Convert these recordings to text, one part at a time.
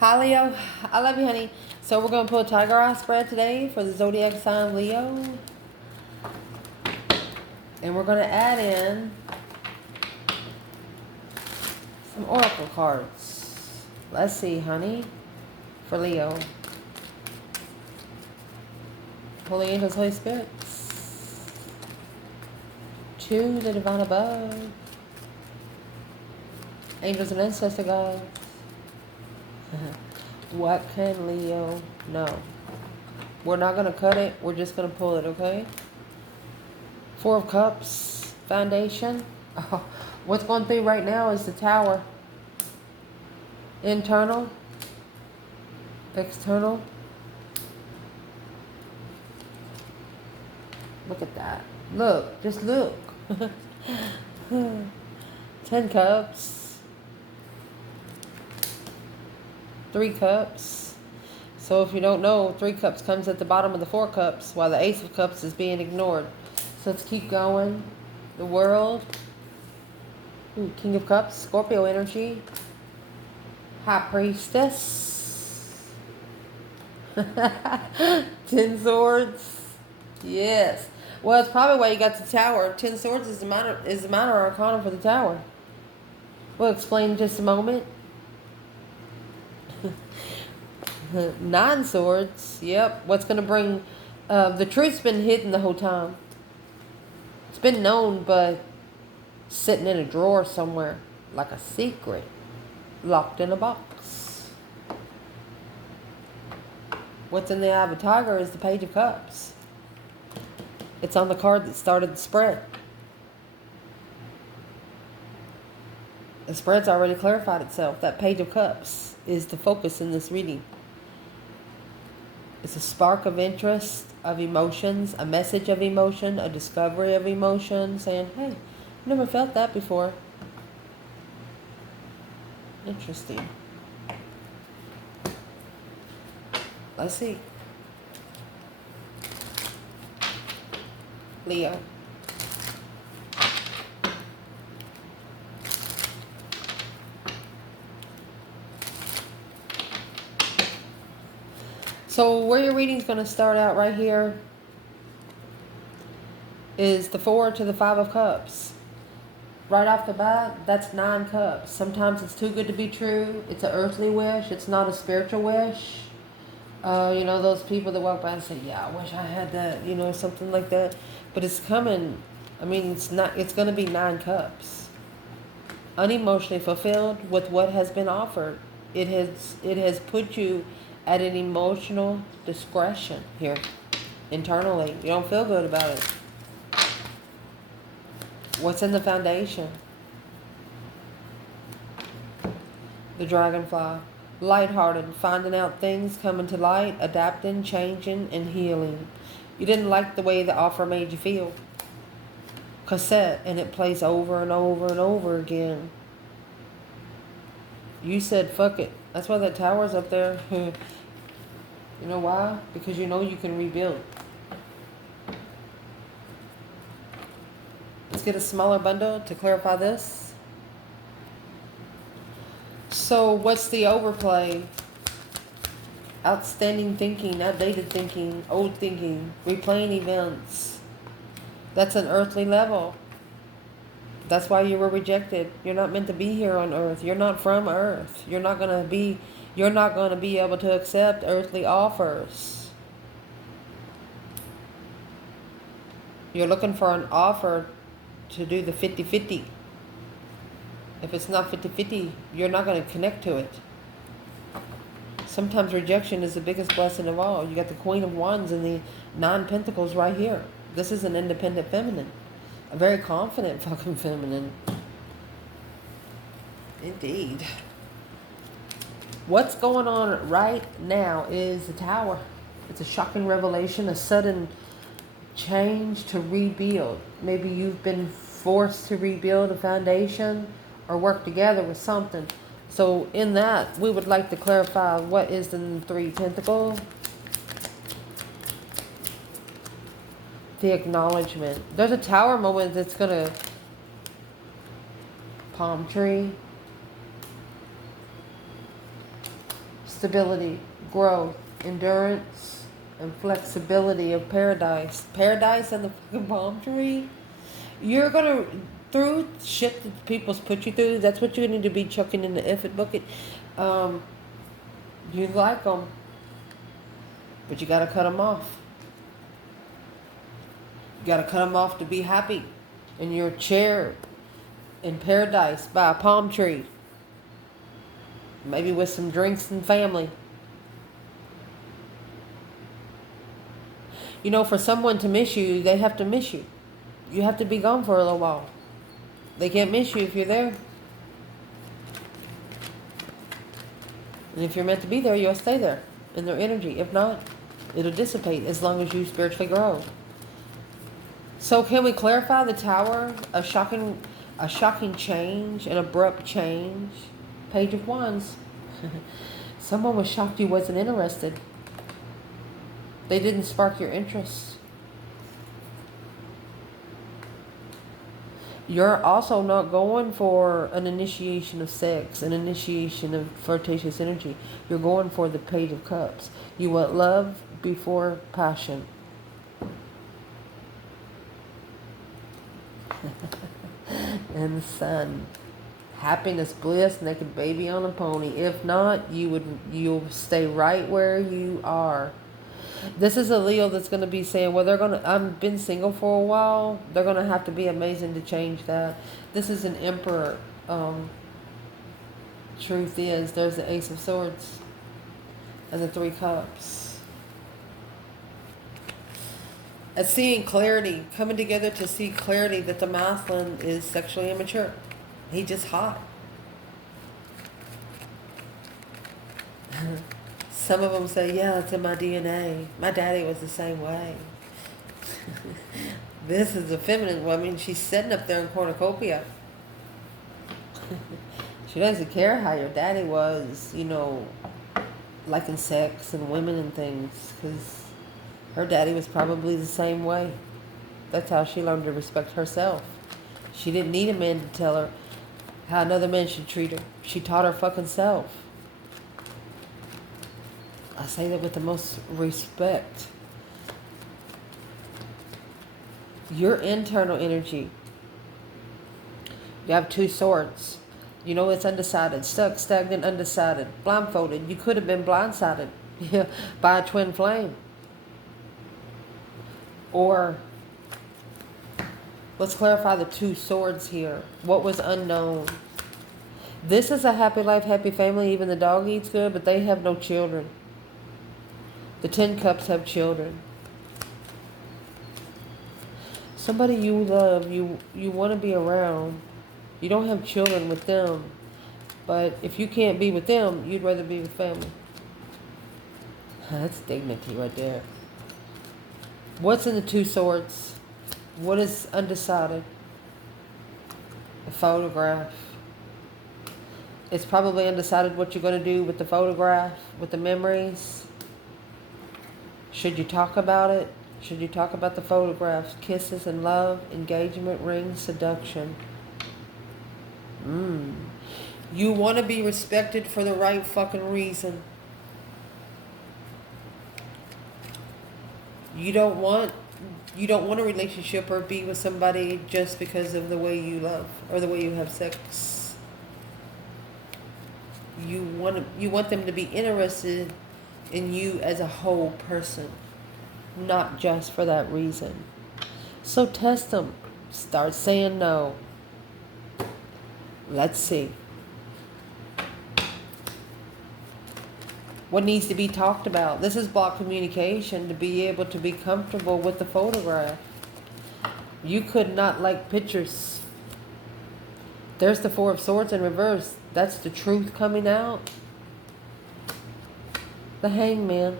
Hi, Leo. I love you, honey. So we're going to pull a tiger eye spread today for the zodiac sign Leo. And we're going to add in some oracle cards. Let's see, honey, for Leo. Holy angels, Holy spirits. To the divine above. Angels and ancestor gods. What can Leo know? We're not going to cut it. We're just going to pull it, okay? Four of Cups, foundation. Oh, what's going through right now is the Tower. Internal. External. Look at that. Look. Just look. 10 Cups. 3 Cups. So if you don't know, 3 Cups comes at the bottom of the 4 Cups, while the Ace of Cups is being ignored. So let's keep going. The World. Ooh, King of Cups, Scorpio energy. High Priestess. 10 Swords. Yes. Well, it's probably why you got the Tower. 10 Swords is the minor arcana for the Tower. We'll explain in just a moment. 9 Swords. Yep. What's going to bring... the truth's been hidden the whole time. It's been known, but sitting in a drawer somewhere. Like a secret. Locked in a box. What's in the eye of a tiger is the Page of Cups. It's on the card that started the spread. The spread's already clarified itself. That Page of Cups is the focus in this reading. It's a spark of interest, of emotions, a message of emotion, a discovery of emotion, saying, hey, I've never felt that before. Interesting. Let's see. Leo. So where your reading's going to start out right here is the 4 to the 5 of Cups. Right off the bat, that's 9 Cups. Sometimes it's too good to be true. It's an earthly wish. It's not a spiritual wish. You know, those people that walk by and say, yeah, I wish I had that, you know, something like that. But it's coming. I mean, it's going to be 9 Cups. Unemotionally fulfilled with what has been offered. It has put you at an emotional discretion here, internally. You don't feel good about it. What's in the foundation? The dragonfly. Lighthearted, finding out things, coming to light, adapting, changing, and healing. You didn't like the way the offer made you feel. Cassette, and it plays over and over and over again. You said, fuck it. That's why that tower's up there. You know why? Because you know you can rebuild. Let's get a smaller bundle to clarify this. So what's the overplay? Outstanding thinking, outdated thinking, old thinking, replaying events. That's an earthly level. That's why you were rejected. You're not meant to be here on earth. You're not from earth. You're not going to be able to accept earthly offers. You're looking for an offer to do the 50-50. If it's not 50-50, you're not going to connect to it. Sometimes rejection is the biggest blessing of all. You got the Queen of Wands and the 9 Pentacles right here. This is an independent feminine. A very confident fucking feminine. Indeed. What's going on right now is the Tower. It's a shocking revelation, a sudden change to rebuild. Maybe you've been forced to rebuild a foundation or work together with something. So in that, we would like to clarify what is the 3 Pentacles. The acknowledgement. There's a Tower moment that's going to... Palm tree. stability, growth, endurance, and flexibility of paradise. Paradise and the fucking palm tree. You're gonna, through shit that people's put you through, that's what you need to be chucking in the effort bucket. You like them, but you gotta cut them off. You gotta cut them off to be happy in your chair in paradise by a palm tree. Maybe with some drinks and family. You know, for someone to miss you, they have to miss you. You have to be gone for a little while. They can't miss you if you're there. And if you're meant to be there, you'll stay there in their energy. If not, it'll dissipate as long as you spiritually grow. So can we clarify the Tower? A shocking change, an abrupt change. Page of Wands. Someone was shocked you wasn't interested. They didn't spark your interest. You're also not going for an initiation of sex, an initiation of flirtatious energy. You're going for the Page of Cups. You want love before passion. And the Sun. Happiness, bliss, naked baby on a pony. If not, you'll stay right where you are. This is a Leo that's going to be saying, well, I've been single for a while. They're going to have to be amazing to change that. This is an Emperor. Truth is, there's the Ace of Swords and the Three Cups. And seeing clarity, coming together to see clarity that the masculine is sexually immature. He just hot. Some of them say, yeah, it's in my DNA. My daddy was the same way. This is a feminine woman. She's sitting up there in cornucopia. She doesn't care how your daddy was, you know, liking sex and women and things. Because her daddy was probably the same way. That's how she learned to respect herself. She didn't need a man to tell her how another man should treat her. She taught her fucking self. I say that with the most respect. Your internal energy. You have 2 swords. You know it's undecided. Stuck, stagnant, undecided. Blindfolded. You could have been blindsided by a twin flame. Or, let's clarify the 2 swords here. What was unknown? This is a happy life, happy family. Even the dog eats good, but they have no children. The 10 Cups have children. Somebody you love, you want to be around. You don't have children with them. But if you can't be with them, you'd rather be with family. That's dignity right there. What's in the 2 swords? What is undecided? A photograph. It's probably undecided what you're going to do with the photograph, with the memories. Should you talk about it? Should you talk about the photographs? Kisses and love, engagement, rings, seduction. You want to be respected for the right fucking reason. You don't want a relationship or be with somebody just because of the way you love or the way you have sex. You want them to be interested in you as a whole person, not just for that reason. So test them. Start saying no. Let's see. What needs to be talked about? This is block communication to be able to be comfortable with the photograph. You could not like pictures. There's the 4 of Swords in reverse. That's the truth coming out. The Hangman.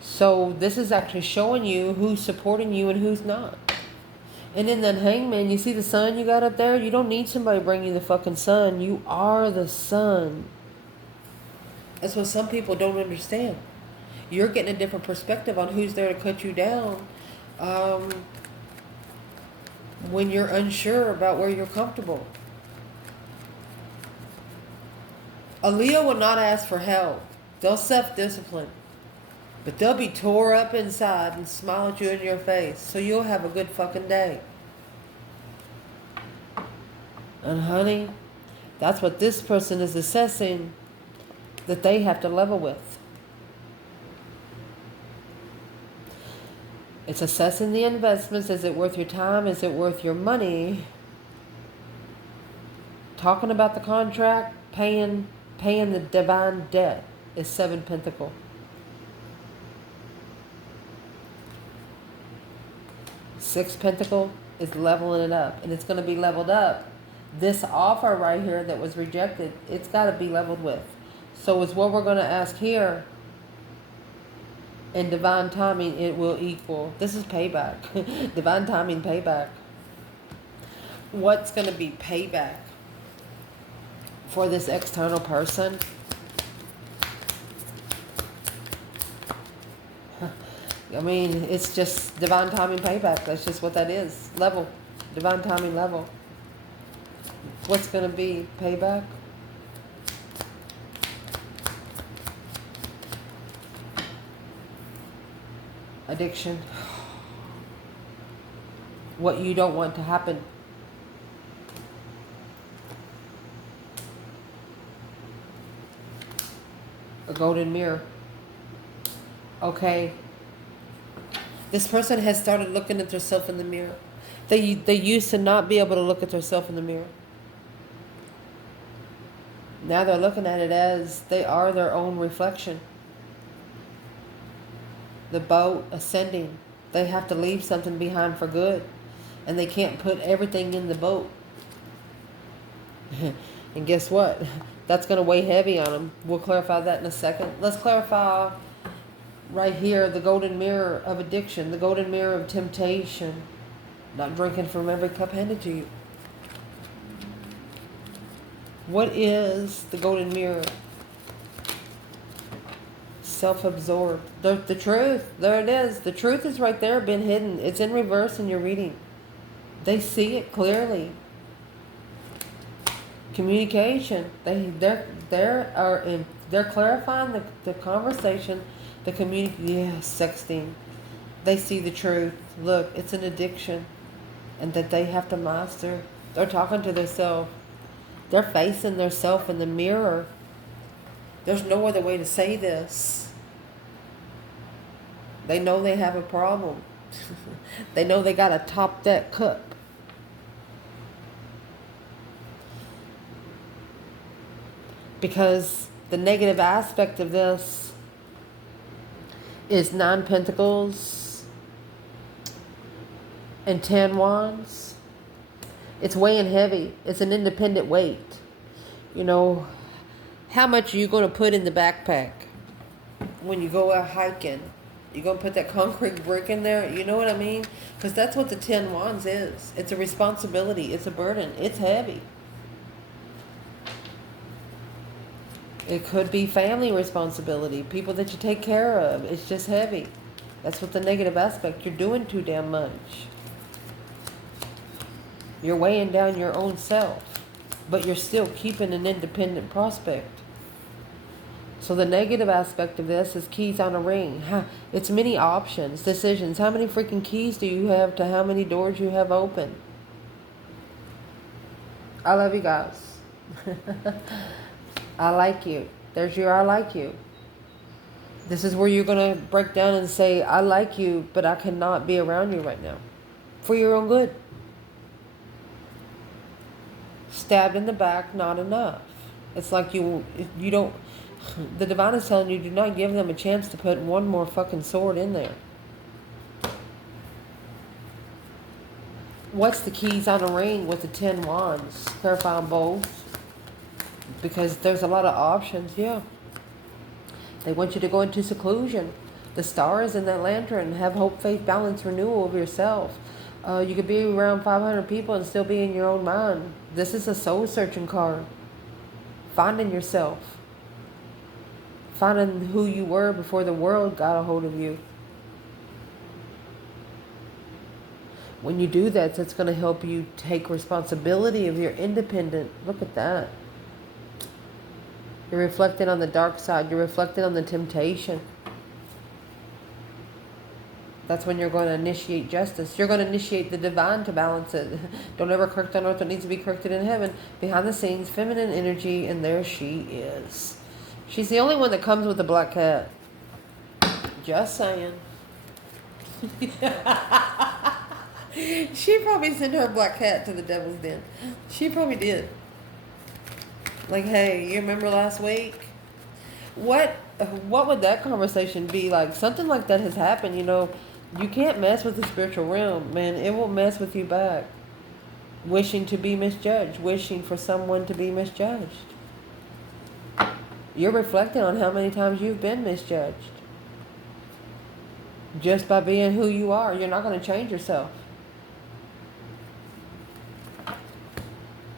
So this is actually showing you who's supporting you and who's not. And in that Hangman, you see the sun you got up there? You don't need somebody to bring you the fucking sun. You are the sun. That's what some people don't understand. You're getting a different perspective on who's there to cut you down when you're unsure about where you're comfortable. A Leo will not ask for help. They'll self-discipline. But they'll be tore up inside and smile at you in your face. So you'll have a good fucking day. And honey, that's what this person is assessing that they have to level with. It's assessing the investments. Is it worth your time? Is it worth your money? Talking about the contract, paying the divine debt is 7 Pentacle. Six Pentacle is leveling it up, and it's going to be leveled up. This offer right here that was rejected, it's got to be leveled with. So it's what we're going to ask here. In divine timing, it will equal. This is payback. Divine timing, payback. What's going to be payback for this external person? I mean, it's just divine timing payback. That's just what that is. Level. Divine timing level. What's going to be payback? Addiction. What you don't want to happen. A golden mirror. Okay. This person has started looking at themselves in the mirror. They used to not be able to look at themselves in the mirror. Now they're looking at it as they are their own reflection. The boat ascending. They have to leave something behind for good. And they can't put everything in the boat. And guess what? That's going to weigh heavy on them. We'll clarify that in a second. Let's clarify right here the golden mirror of addiction. The golden mirror of temptation. Not drinking from every cup handed to you. What is the golden mirror? Self-absorbed. The truth. There it is. The truth is right there, been hidden. It's in reverse in your reading. They see it clearly. Communication. They're clarifying the conversation. The sexting. They see the truth. Look, it's an addiction, and that they have to master. They're talking to themselves. They're facing themselves in the mirror. There's no other way to say this. They know they have a problem. They know they got to top that cup. Because the negative aspect of this is 9 Pentacles and 10 Wands. It's weighing heavy. It's an independent weight. You know, how much are you going to put in the backpack when you go out hiking? You're going to put that concrete brick in there? You know what I mean? Because that's what the 10 Wands is. It's a responsibility. It's a burden. It's heavy. It could be family responsibility. People that you take care of. It's just heavy. That's what the negative aspect. You're doing too damn much. You're weighing down your own self. But you're still keeping an independent prospect. So the negative aspect of this is keys on a ring. It's many options, decisions. How many freaking keys do you have to how many doors you have open? I love you guys. I like you. There's your I like you. This is where you're going to break down and say, I like you, but I cannot be around you right now. For your own good. Stabbed in the back, not enough. It's like you don't... The divine is telling you, do not give them a chance to put one more fucking sword in there. What's the keys on a ring with the 10 wands? Clarify on both. Because there's a lot of options, yeah. They want you to go into seclusion. The stars in that lantern have hope, faith, balance, renewal of yourself. You could be around 500 people and still be in your own mind. This is a soul-searching card. Finding yourself. Finding who you were before the world got a hold of you. When you do that, that's going to help you take responsibility of your independent. Look at that. You're reflecting on the dark side. You're reflecting on the temptation. That's when you're going to initiate justice. You're going to initiate the divine to balance it. Don't ever correct on earth what needs to be corrected in heaven. Behind the scenes, feminine energy, and there she is. She's the only one that comes with the black cat. Just saying. She probably sent her black cat to the devil's den. She probably did. Like, hey, you remember last week? What would that conversation be like? Something like that has happened, you know. You can't mess with the spiritual realm, man. It will mess with you back. Wishing to be misjudged. Wishing for someone to be misjudged. You're reflecting on how many times you've been misjudged. Just by being who you are. You're not going to change yourself.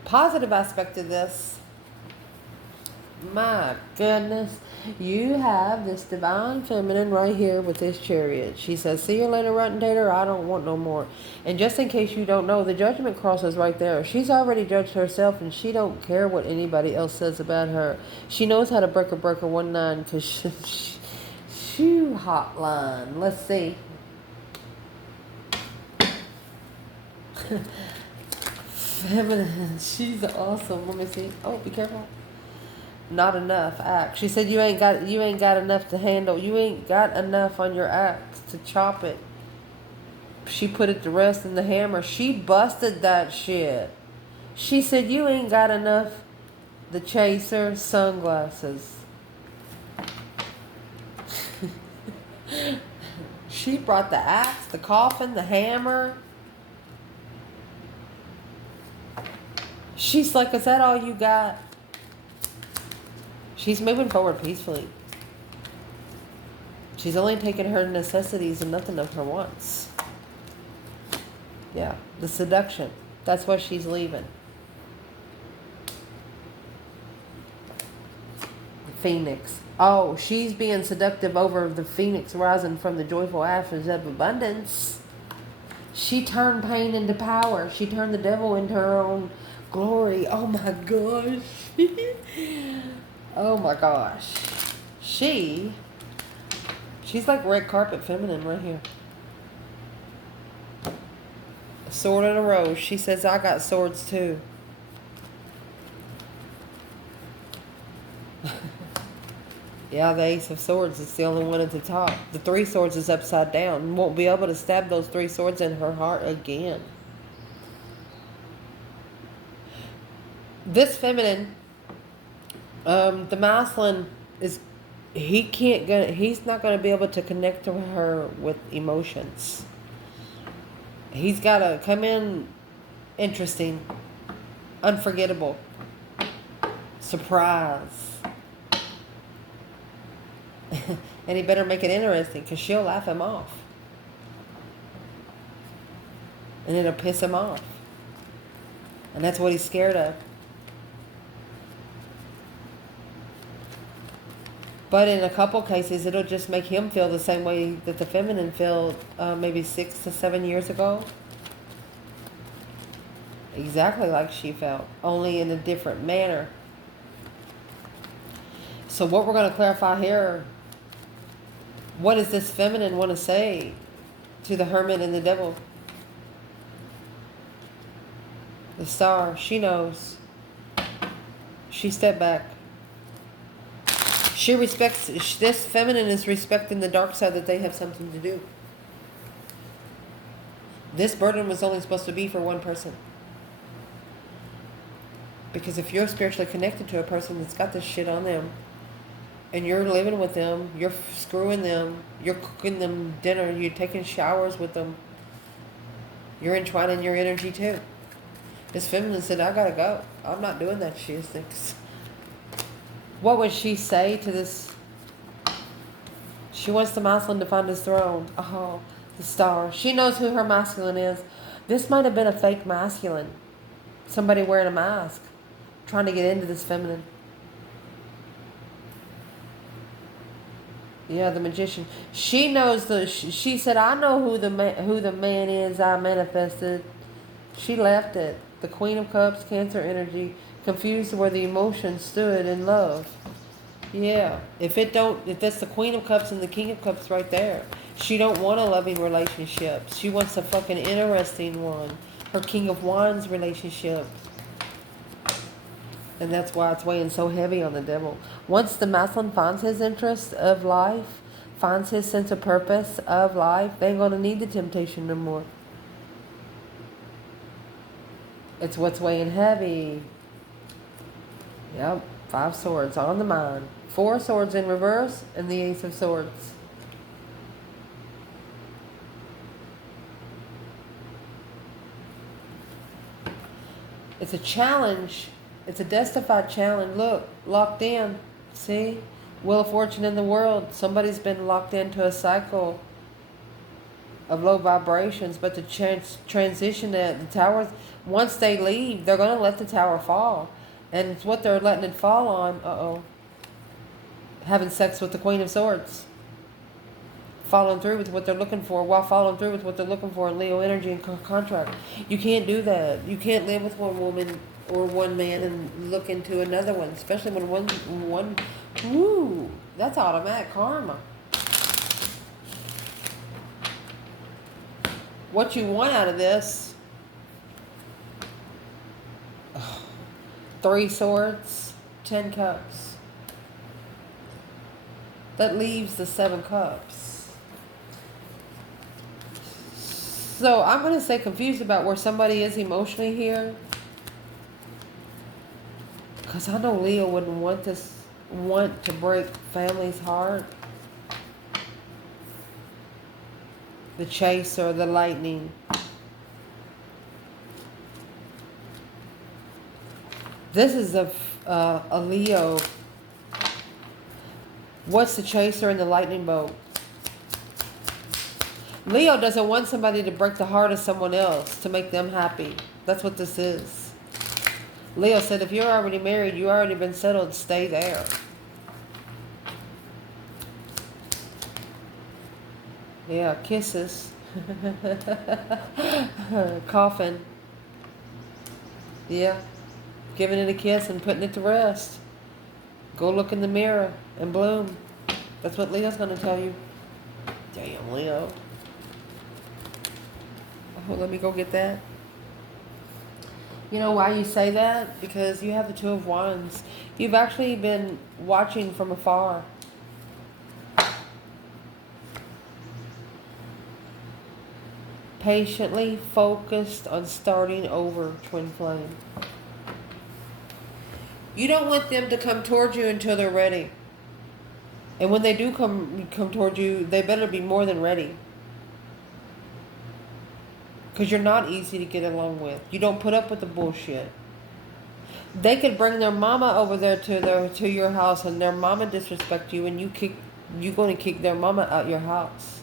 Positive aspect of this. My goodness. You have this divine feminine right here with this chariot. She says, see you later, rotten tater. I don't want no more. And just in case you don't know, the judgment cross is right there. She's already judged herself, and she don't care what anybody else says about her. She knows how to break a 1-9 because she hotline. Let's see. Feminine. She's awesome. Let me see. Oh, be careful. Not enough axe. She said you ain't got enough to handle. You ain't got enough on your axe to chop it. She put it to rest in the hammer. She busted that shit. She said you ain't got enough. The chaser sunglasses. She brought the axe, the coffin, the hammer. She's like, is that all you got? She's moving forward peacefully. She's only taking her necessities and nothing of her wants. Yeah, the seduction. That's why she's leaving. The phoenix. Oh, she's being seductive over the phoenix rising from the joyful ashes of abundance. She turned pain into power. She turned the devil into her own glory. Oh my gosh. Oh my gosh. She's like red carpet feminine right here. A sword and a rose. She says, I got swords too. Yeah, the Ace of Swords is the only one at the top. The Three Swords is upside down. Won't be able to stab those 3 swords in her heart again. This feminine, the masculine is, he's not going to be able to connect to her with emotions. He's got to come in interesting, unforgettable, surprise. And he better make it interesting because she'll laugh him off. And it'll piss him off. And that's what he's scared of. But in a couple cases, it'll just make him feel the same way that the feminine felt maybe 6 to 7 years ago. Exactly like she felt, only in a different manner. So what we're going to clarify here, what does this feminine want to say to the hermit and the devil? The star, she knows. She stepped back. She respects, this feminine is respecting the dark side that they have something to do. This burden was only supposed to be for one person. Because if you're spiritually connected to a person that's got this shit on them, and you're living with them, you're screwing them, you're cooking them dinner, you're taking showers with them, you're entwining your energy too. This feminine said, I gotta go. I'm not doing that shit. What would she say to this? She wants the masculine to find his throne. Oh, the star. She knows who her masculine is. This might have been a fake masculine. Somebody wearing a mask, trying to get into this feminine. Yeah, the magician. She knows she said, I know who the man is I manifested. She left it. The Queen of Cups, Cancer energy, confused where the emotion stood in love. Yeah. If that's the Queen of Cups and the King of Cups right there. She don't want a loving relationship. She wants a fucking interesting one. Her King of Wands relationship. And that's why it's weighing so heavy on the devil. Once the masculine finds his interest of life, finds his sense of purpose of life, they ain't going to need the temptation no more. It's what's weighing heavy. Yep. 5 swords on the mind. 4 swords in reverse and the Ace of Swords. It's a challenge. It's a justified challenge. Look, locked in. See? Wheel of Fortune in the world. Somebody's been locked into a cycle of low vibrations, but the transition at the towers, once they leave, they're going to let the tower fall. And it's what they're letting it fall on. Having sex with the Queen of Swords. Following through with what they're looking for, while following through with what they're looking for in Leo energy and contract. You can't do that. You can't live with one woman or one man and look into another one, especially when one woo, that's automatic karma. What you want out of this? 3 swords, 10 cups. That leaves the 7 cups. So I'm going to say confused about where somebody is emotionally here. Because I know Leo wouldn't want to break family's heart. The Chaser, the Lightning. This is a Leo. What's the Chaser and the Lightning bolt? Leo doesn't want somebody to break the heart of someone else to make them happy. That's what this is. Leo said, if you're already married, you already been settled, stay there. Yeah, kisses. Coughing. Yeah. Giving it a kiss and putting it to rest. Go look in the mirror and bloom. That's what Leo's going to tell you. Damn, Leo. Oh, let me go get that. You know why you say that? Because you have the 2 of Wands. You've actually been watching from afar. Patiently focused on starting over, twin flame. You don't want them to come towards you until they're ready. And when they do come towards you, they better be more than ready. Because you're not easy to get along with. You don't put up with the bullshit. They could bring their mama over there to your house and their mama disrespect you and you're going to kick their mama out your house.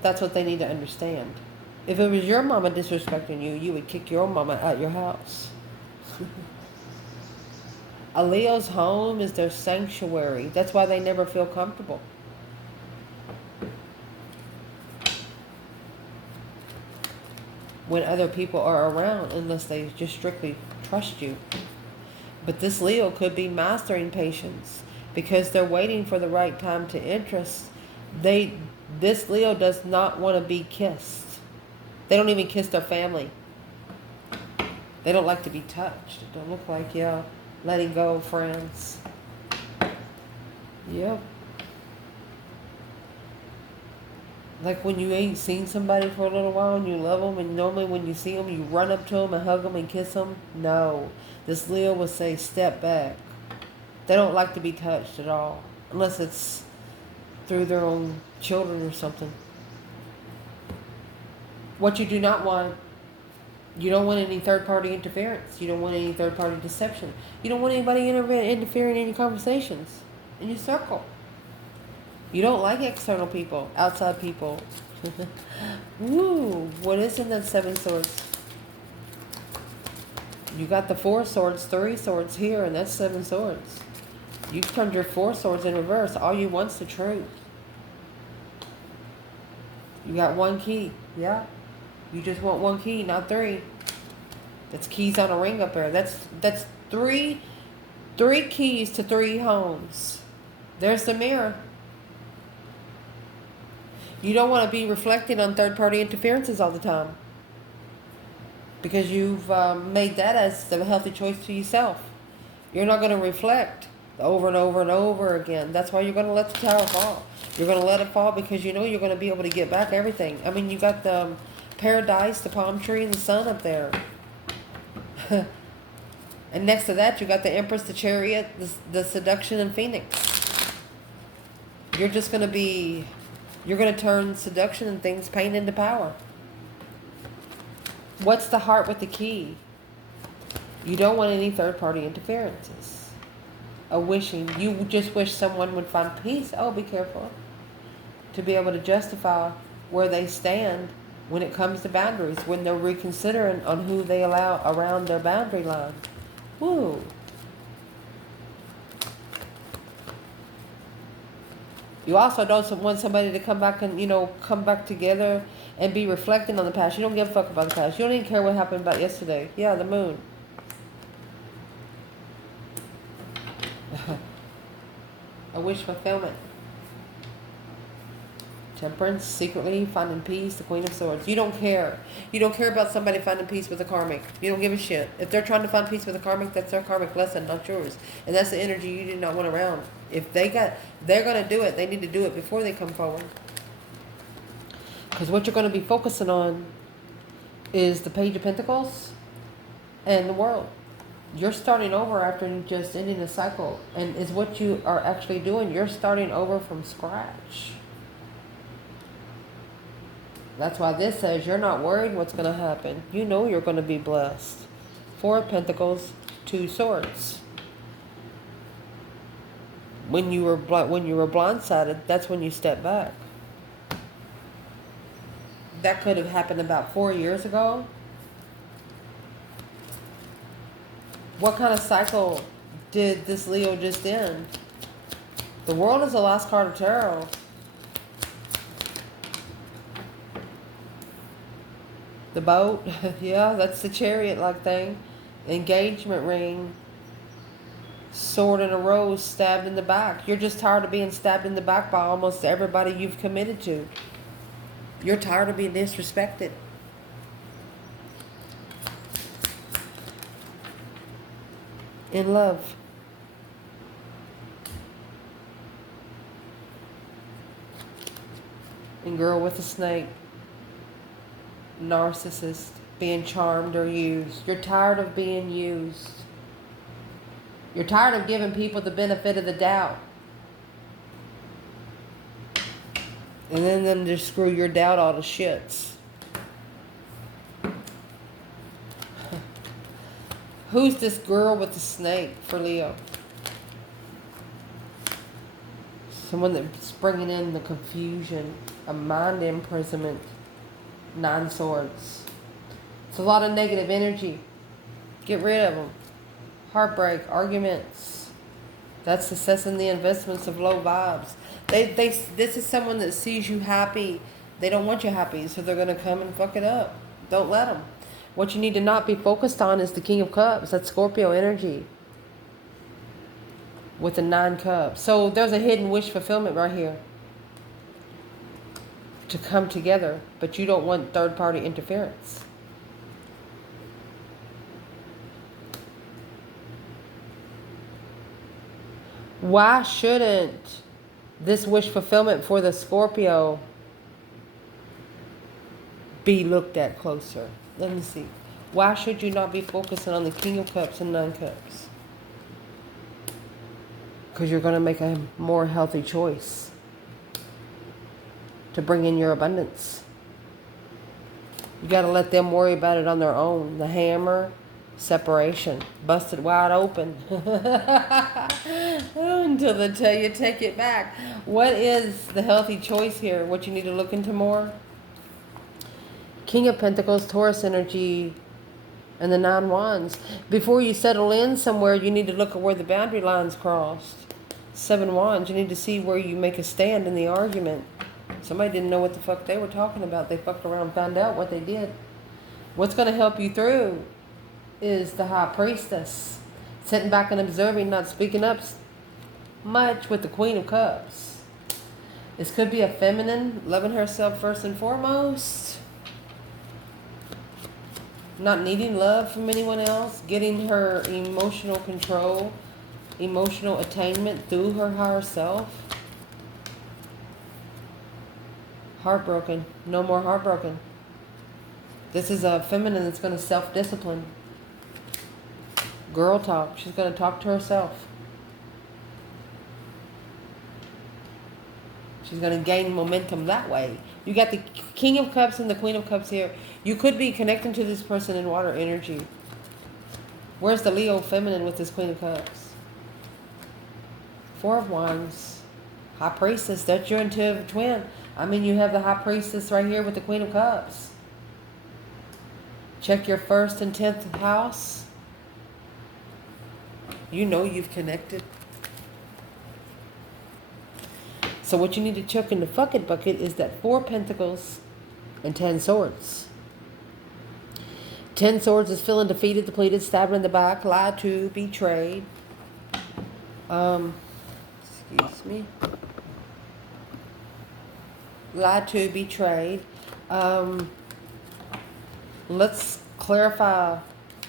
That's what they need to understand. If it was your mama disrespecting you, you would kick your mama out your house. A Leo's home is their sanctuary. That's why they never feel comfortable. When other people are around, unless they just strictly trust you. But this Leo could be mastering patience because they're waiting for the right time to interest. This Leo does not want to be kissed. They don't even kiss their family. They don't like to be touched. It don't look like, yeah, letting go of friends. Yep. Like when you ain't seen somebody for a little while and you love them, and normally when you see them, you run up to them and hug them and kiss them. No. This Leo will say, step back. They don't like to be touched at all. Unless it's through their own children or something. What you do not want, you don't want any third-party interference. You don't want any third-party deception. You don't want anybody interfering in your conversations, in your circle. You don't like external people, outside people. Woo! What is in that 7 swords? You got the 4 swords, 3 swords here, and that's 7 swords. You turned your 4 swords in reverse. All you want's the truth. You got 1 key. Yeah. You just want 1 key, not 3. That's keys on a ring up there. That's 3 3 keys to 3 homes. There's the mirror. You don't want to be reflecting on third-party interferences all the time, because you've made that as the healthy choice to yourself. You're not going to reflect over and over and over again. That's why you're going to let the tower fall. You're going to let it fall because you know you're going to be able to get back everything. I mean, you got the paradise, the palm tree, and the sun up there. And next to that, you got the Empress, the Chariot, the Seduction, and Phoenix. You're just going to be... You're going to turn seduction and things, pain into power. What's the heart with the key? You don't want any third-party interferences. A wishing. You just wish someone would find peace. Oh, be careful. To be able to justify where they stand when it comes to boundaries, when they're reconsidering on who they allow around their boundary line. Woo. You also don't want somebody to come back and, come back together and be reflecting on the past. You don't give a fuck about the past. You don't even care what happened about yesterday. Yeah, the moon. A wish fulfillment. Temperance, secretly finding peace, the Queen of Swords. You don't care. You don't care about somebody finding peace with a karmic. You don't give a shit. If they're trying to find peace with a karmic, that's their karmic lesson, not yours. And that's the energy you do not want around. If they're going to do it, they need to do it before they come forward. Because what you're going to be focusing on is the Page of Pentacles and the World. You're starting over after just ending a cycle. And is what you are actually doing. You're starting over from scratch. That's why this says you're not worried what's going to happen. You know you're going to be blessed. 4 of Pentacles, 2 Swords. When you were blindsided, that's when you step back. That could have happened about 4 years ago. What kind of cycle did this Leo just end? The World is the last card of tarot. The boat, yeah, that's the Chariot-like thing. Engagement ring. Sword and a rose stabbed in the back. You're just tired of being stabbed in the back by almost everybody you've committed to. You're tired of being disrespected. In love. And girl with a snake. Narcissist, being charmed or used. You're tired of being used. You're tired of giving people the benefit of the doubt. And then them just screw your doubt all to shits. Who's this girl with the snake for Leo? Someone that's bringing in the confusion, a mind imprisonment. 9 Swords. It's a lot of negative energy. Get rid of them. Heartbreak, arguments. That's assessing the investments of low vibes. This is someone that sees you happy. They don't want you happy, so they're going to come and fuck it up. Don't let them. What you need to not be focused on is the King of Cups. That's Scorpio energy. With the 9 Cups. So there's a hidden wish fulfillment right here. To come together, but you don't want third-party interference. Why shouldn't this wish fulfillment for the Scorpio be looked at closer? Let me see. Why should you not be focusing on the King of Cups and 9 Cups? Because you're going to make a more healthy choice to bring in your abundance. You got to let them worry about it on their own. The Hammer, separation, busted wide open. Until they tell you take it back. What is the healthy choice here? What you need to look into more? King of Pentacles, Taurus energy, and the 9 Wands. Before you settle in somewhere, you need to look at where the boundary lines crossed. 7 Wands, you need to see where you make a stand in the argument. Somebody didn't know what the fuck they were talking about. They fucked around and found out what they did. What's going to help you through is the High Priestess. Sitting back and observing, not speaking up much with the Queen of Cups. This could be a feminine, loving herself first and foremost. Not needing love from anyone else. Getting her emotional control, emotional attainment through her higher self. Heartbroken. No more heartbroken. This is a feminine that's going to self-discipline. Girl talk. She's going to talk to herself. She's going to gain momentum that way. You got the King of Cups and the Queen of Cups here. You could be connecting to this person in water energy. Where's the Leo feminine with this Queen of Cups? Four of Wands. High Priestess. That's your intuitive twin. I mean, you have the High Priestess right here with the Queen of Cups. Check your 1st and 10th house. You know you've connected. So what you need to check in the fucking bucket is that 4 Pentacles and 10 Swords. 10 Swords is feeling defeated, depleted, stabbed in the back, lied to, betrayed. Excuse me. Lied to, betrayed. Let's clarify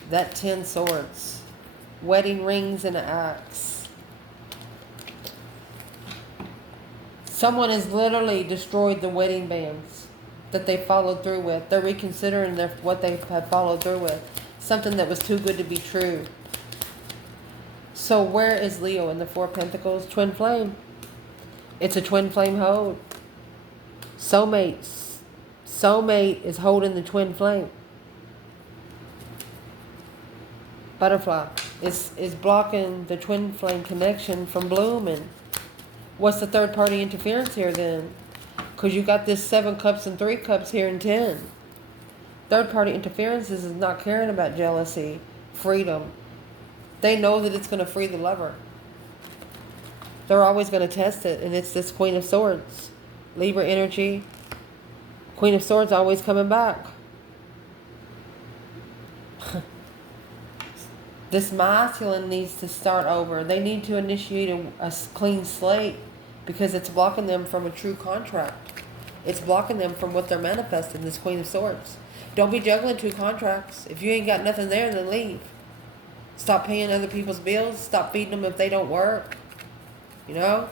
that 10 Swords. Wedding rings and an axe. Someone has literally destroyed the wedding bands that they followed through with. They're reconsidering what they have followed through with. Something that was too good to be true. So where is Leo in the 4 Pentacles? Twin flame. It's a twin flame hold. Soulmates. Soulmate is holding the twin flame. Butterfly is blocking the twin flame connection from blooming. What's the third party interference here then? Because you got this 7 Cups and 3 Cups here in 10. Third party interference is not caring about jealousy, freedom. They know that it's going to free the lover. They're always going to test it. And it's this Queen of Swords. Libra energy. Queen of Swords always coming back. This masculine needs to start over. They need to initiate a clean slate because it's blocking them from a true contract. It's blocking them from what they're manifesting, this Queen of Swords. Don't be juggling 2 contracts. If you ain't got nothing there, then leave. Stop paying other people's bills. Stop feeding them if they don't work. You know?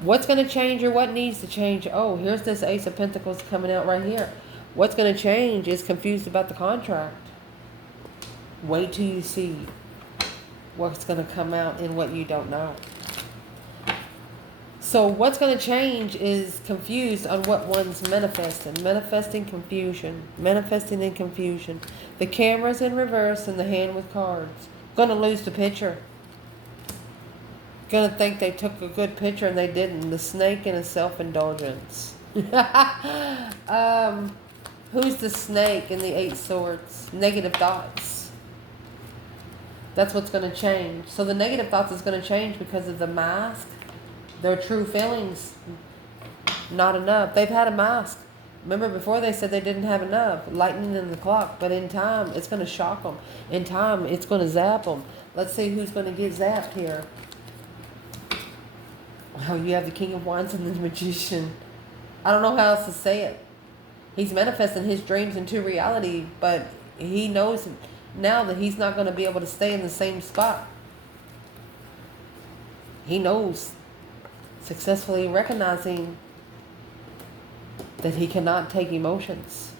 What's going to change or what needs to change? Oh, here's this Ace of Pentacles coming out right here. What's going to change is confused about the contract. Wait till you see what's going to come out in what you don't know. So what's going to change is confused on what one's manifesting. Manifesting confusion. Manifesting in confusion. The camera's in reverse and the hand with cards. Going to lose the picture. Going to think they took a good picture and they didn't. The snake in a self-indulgence. Who's the snake in the 8 Swords? Negative thoughts. That's what's going to change. So the negative thoughts is going to change because of the mask. Their true feelings, not enough. They've had a mask. Remember before they said they didn't have enough. Lightning in the clock. But in time, it's going to shock them. In time, it's going to zap them. Let's see who's going to get zapped here. Well, you have the King of Wands and the Magician. I don't know how else to say it. He's manifesting his dreams into reality, but he knows now that he's not going to be able to stay in the same spot. He knows, successfully recognizing that he cannot take emotions.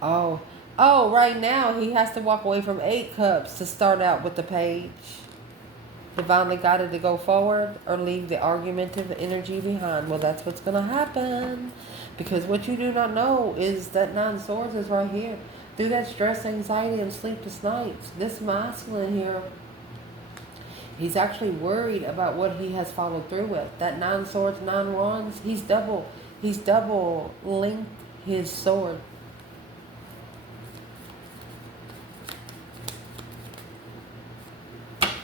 Oh, right now he has to walk away from 8 Cups to start out with the Page. Divinely guided to go forward or leave the argumentative energy behind. Well, that's what's going to happen. Because what you do not know is that 9 Swords is right here. Through that stress, anxiety, and sleepless nights, this masculine here, he's actually worried about what he has followed through with. That 9 Swords, 9 Wands, he's double linked his sword.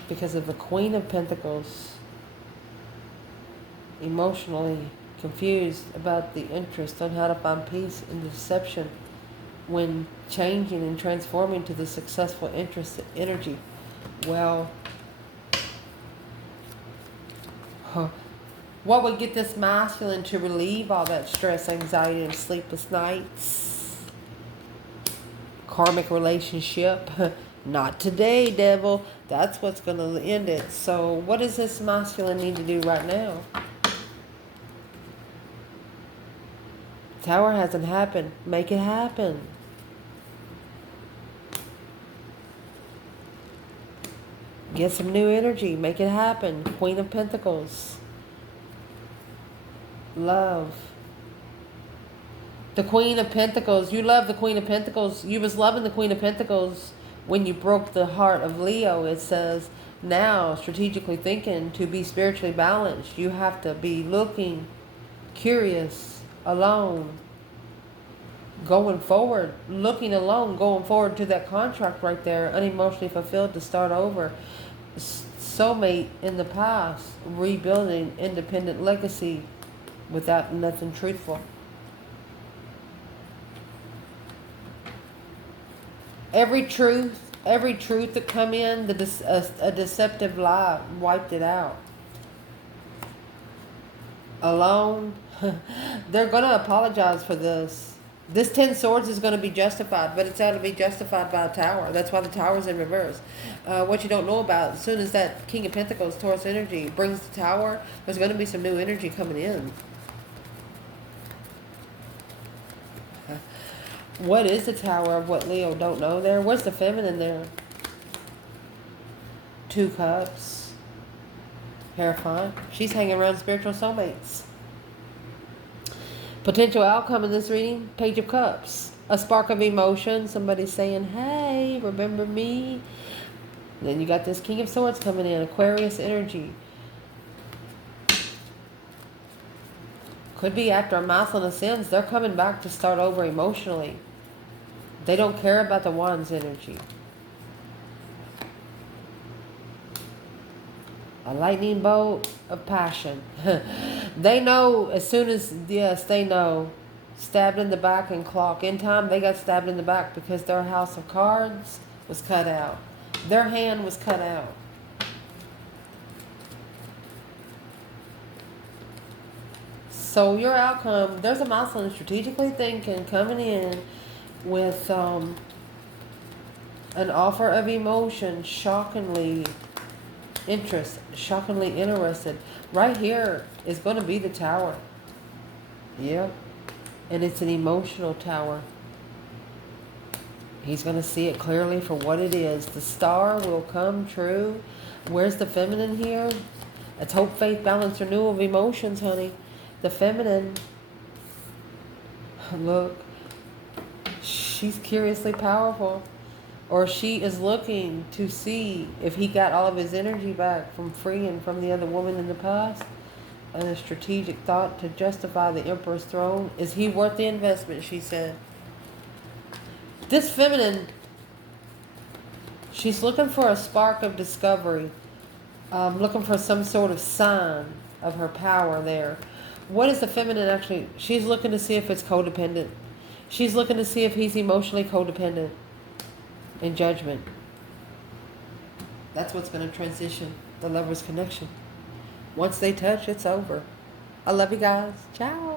Because of the Queen of Pentacles, emotionally confused about the interest on how to find peace in the deception when changing and transforming to the successful interest energy. Well, what would get this masculine to relieve all that stress, anxiety, and sleepless nights? Karmic relationship. Not today, devil. That's what's going to end it. So what does this masculine need to do right now? Tower hasn't happened. Make it happen. Get some new energy. Make it happen. Queen of Pentacles. Love. The Queen of Pentacles. You love the Queen of Pentacles. You was loving the Queen of Pentacles when you broke the heart of Leo. It says, now, strategically thinking, to be spiritually balanced, you have to be looking, curious, alone, going forward, looking alone, going forward to that contract right there, unemotionally fulfilled, to start over. Soulmate in the past, rebuilding independent legacy without nothing truthful. Every truth that come in, a deceptive lie wiped it out. Alone, they're going to apologize for this. This 10 swords is going to be justified, but it's got to be justified by a tower. That's why the tower's in reverse. What you don't know about, as soon as that King of Pentacles, Taurus energy, brings the tower, there's going to be some new energy coming in. What is the tower of what Leo don't know there? What's the feminine there? 2 cups. Terrifying. She's hanging around spiritual soulmates. Potential outcome in this reading, Page of Cups. A spark of emotion. Somebody saying, hey, remember me? Then you got this King of Swords coming in. Aquarius energy. Could be after a masculine ascends, they're coming back to start over emotionally. They don't care about the Wands energy. A lightning bolt of passion. They know as soon as, yes, they know. Stabbed in the back and clock. In time, they got stabbed in the back because their house of cards was cut out. Their hand was cut out. So your outcome, there's a masculine strategically thinking coming in with an offer of emotion, shockingly interested. Right here is going to be the tower. Yeah. And it's an emotional tower. He's going to see it clearly for what it is. The star will come true. Where's the feminine here? It's hope, faith, balance, renewal of emotions, honey. The feminine, look, she's curiously powerful. Or she is looking to see if he got all of his energy back from freeing from the other woman in the past. And a strategic thought to justify the Emperor's throne. Is he worth the investment, she said. This feminine, she's looking for a spark of discovery. Looking for some sort of sign of her power there. What is the feminine actually? She's looking to see if it's codependent. She's looking to see if he's emotionally codependent. In judgment. That's what's going to transition the lover's connection. Once they touch, it's over. I love you guys. Ciao.